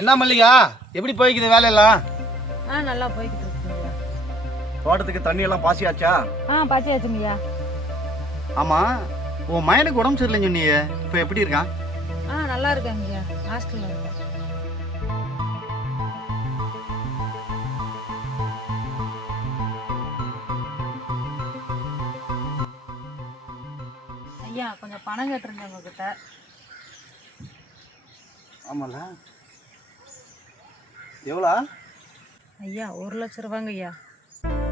என்ன மல்லிகா, எப்படி போய்க்குது வேலையெல்லாம்? நல்லா போய்கிட்டு இருக்குங்கய்யா. தோட்டத்துக்கு தண்ணி எல்லாம் பாசியாச்சா? பாய்ச்சியாச்சுங்கய்யா. ஆமா, உன் மயனுக்கு உடம்பு சரியில்லைன்னு சொன்னியே, இப்போ எப்படி இருக்கான்? நல்லா இருக்காங்கய்யா, ஹாஸ்டல்ல இருக்கேன். ஐயா கொஞ்சம் பணம் கேட்டிருந்தேன் உங்ககிட்ட. ஆமால, எவ்வளோ? ஐயா 1,00,000 ரூபாங்க ஐயா.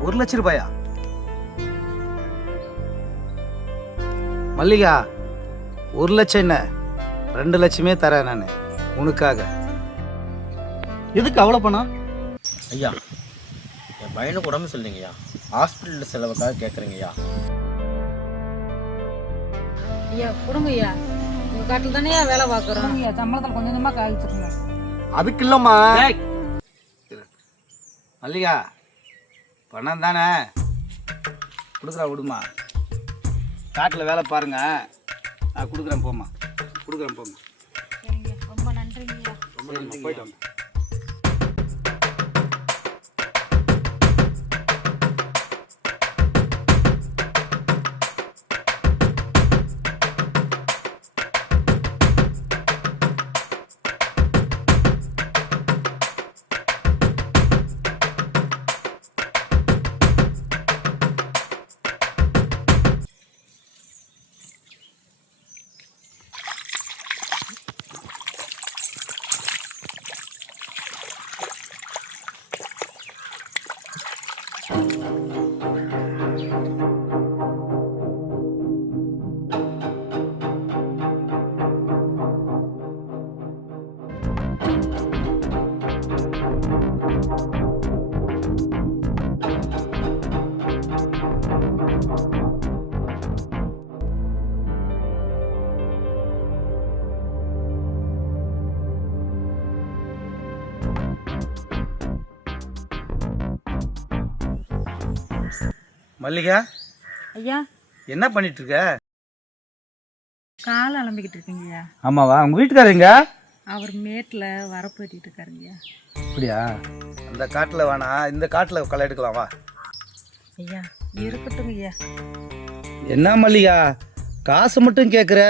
1,00,000 ரூபாயா? மல்லிகா, 1,00,000 என்ன, 2,00,000மே தரேன் நான் உனக்காக. எதுக்கு அவ்வளோ பணம்? ஐயா, என் பையனுக்கு உடம்பு சரியில்லைங்கய்யா, ஹாஸ்பிட்டல் செலவுக்காக கேட்குறேங்கய்யா. ஐயா கொடுங்க ஐயா, உங்க காட்டில் தானே வேலை பார்க்குறோம் ஐயா, சம்பளத்தில் கொஞ்சம் கொஞ்சமாக காய்ச்சிருங்க. அதுக்கு இல்லைம்மா மல்லிகா, பணம் தானே கொடுக்குறா, விடுமா. காட்டில் வேலை பாருங்க, நான் கொடுக்குறேன், போம்மா, கொடுக்குறேன், போம்மா. சரிங்க, ரொம்ப நன்றிங்க ஐயா. ரொம்ப நன்றி, போயிட்டு வாங்க. மல்லிகா, ஐயா என்ன பண்ணிட்டு இருக்க? காலை அலம்பிக்கிட்டு இருக்கீங்க ஐயா. ஆமாவா, உங்க வீட்டுக்காரங்க? அவர் மேட்டில் வரப்பு வெட்டிட்டு இருக்காருங்க ஐயா. அப்படியா? அந்த காட்டில் வேணா, இந்த காட்டில் களை எடுக்கலாம், வா. ஐயா இருக்கட்டுங்க ஐயா. என்ன மல்லிகா, காசு மட்டும் கேட்குற?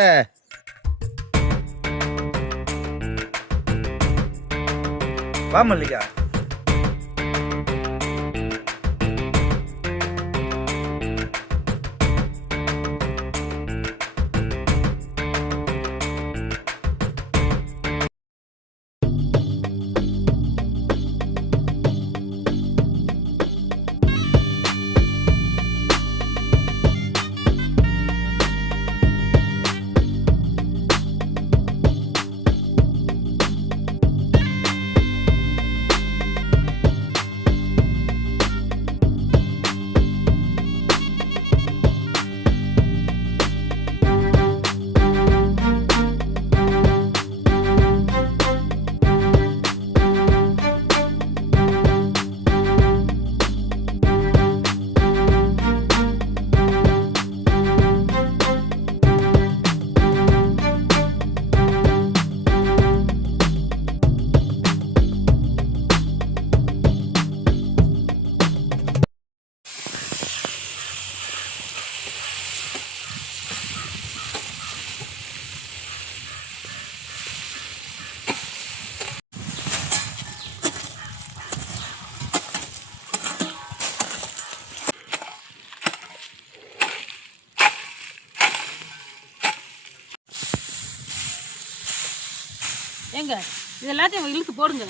வா மல்லிகா. ஏங்க இது எல்லாத்தையும் இழுத்து போடுங்க.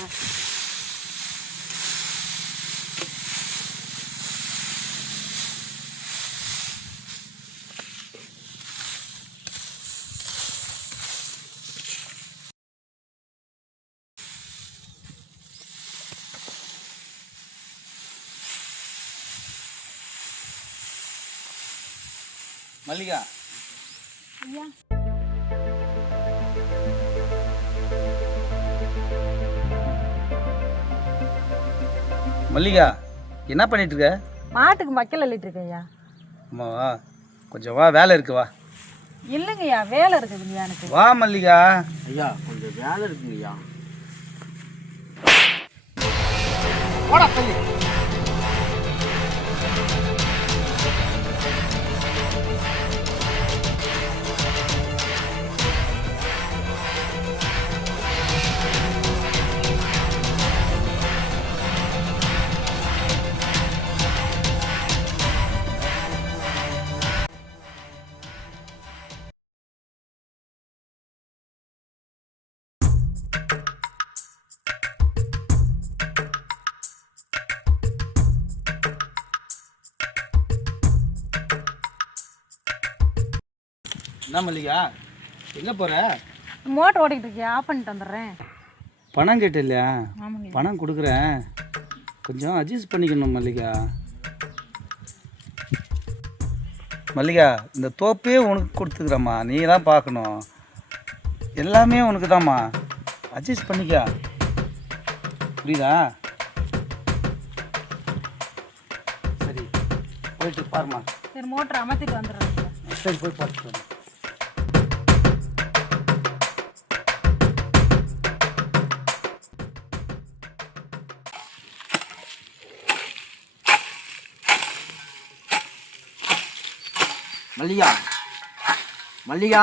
மல்லிகா, ஐயா மல்லிகா, என்ன பண்ணிட்டு இருக்க? மாட்டுக்கு மக்கள் அள்ளிட்டு இருக்கேன் ஐயா. ஆமாவா, கொஞ்சம் வா, வேலை இருக்கு, வா. இல்லைங்கய்யா, வேலை இருக்குதுங்கய்யா எனக்கு. வா மல்லிகா. ஐயா கொஞ்சம் வேலை இருக்குங்கய்யா. போடா தள்ளி. என்ன மல்லிகா எங்கே போகிற? மோட்டர் ஓடிக்கிட்டு இருக்கியா? ஆஃப் பண்ணிட்டு வந்துடுறேன். பணம் கேட்ட இல்லையா? ஆமாங்க. பணம் கொடுக்குறேன், கொஞ்சம் அட்ஜஸ்ட் பண்ணிக்கணும் மல்லிகா. மல்லிகா, இந்த தோப்பே உனக்கு கொடுத்துக்கிறேம்மா, நீ தான் பார்க்கணும். எல்லாமே உனக்கு தான்மா, அட்ஜஸ்ட் பண்ணிக்கா. புரியுதா? சரி, போயிட்டு பாருமா. சரி, மோட்டர் அமர்த்திட்டு வந்துடுறேன். சரி, போய் பார்த்துட்டு வரேன். மல்லிகா மல்லிகா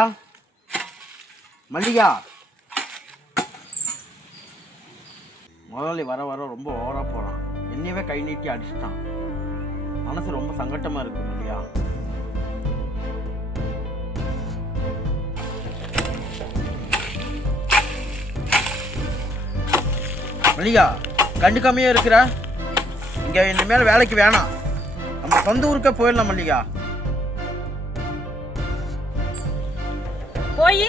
மல்லிகா, முதலாளி வர வர ரொம்ப ஓவராக போகிறான். என்னையவே கை நீட்டி அடிச்சிட்டான். மனசு ரொம்ப சங்கட்டமாக இருக்குது மல்லிகா. மல்லிகா, கண்டுக்காமையே இருக்கிற? இங்கே இனிமேல் வேலைக்கு வேணாம், நம்ம சொந்த ஊருக்கே போயிடலாம் மல்லிகா. போய்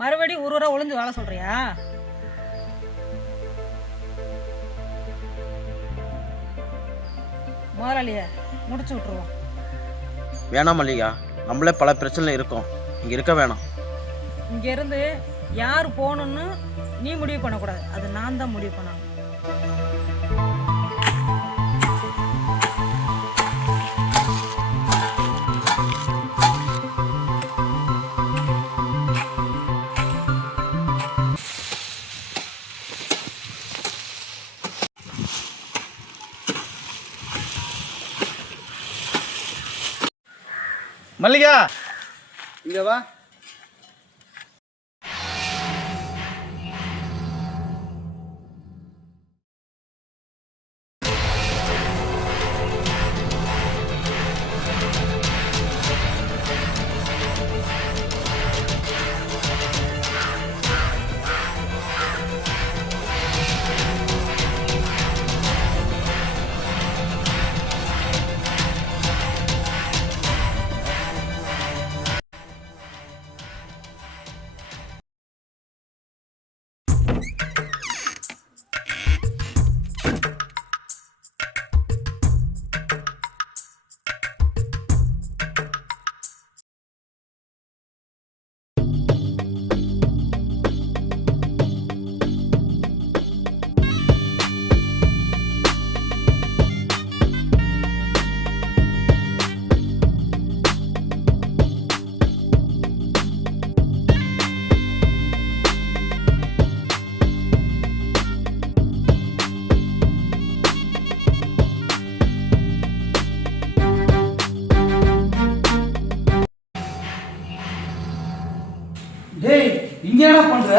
மறுபடியும் ஒரு ஊரா ஒளிஞ்சு வேலை சொல்றியா? முதலாளிய முடிச்சு விட்டுருவோம். வேணாம் மல்லிகா, நம்மளே பல பிரச்சனை இருக்கோம், இங்கே இருக்க வேணாம். இங்க இருந்து யார் போகணும்னு நீ முடிவு பண்ணக்கூடாது, அது நான் தான் முடிவு பண்ணணும். மல்லிகா இங்க வா. டேய், இங்க என்ன பண்ற?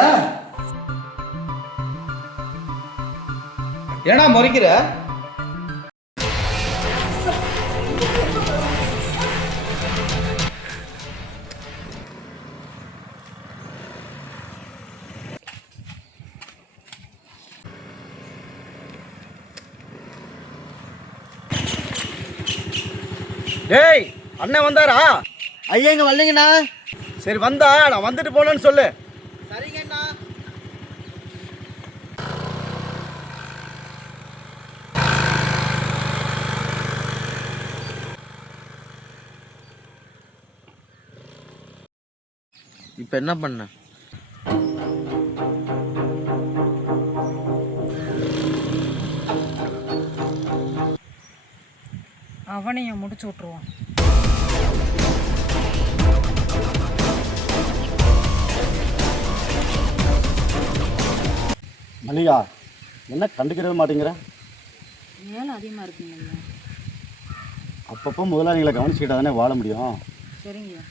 ஏடா முறைக்கிற? டேய், அண்ணன் வந்தாரா? ஐயா இங்கே வரலைங்கண்ணா. சரி, வந்தா நான் வந்துட்டு போனேன்னு சொல்லு. சரிங்கண்ணா. இப்போ என்ன பண்ண? அவனையும் முடிச்சு விட்டுருவோம். மல்லிகா என்ன கண்டுக்கவே மாட்டேங்கிற? வேலை அதிகமாக இருக்குங்க ஐயா. அப்பப்போ முதலாளிகளை கவனிச்சுக்கிட்டா தானே வாழ முடியும். சரிங்கய்யா.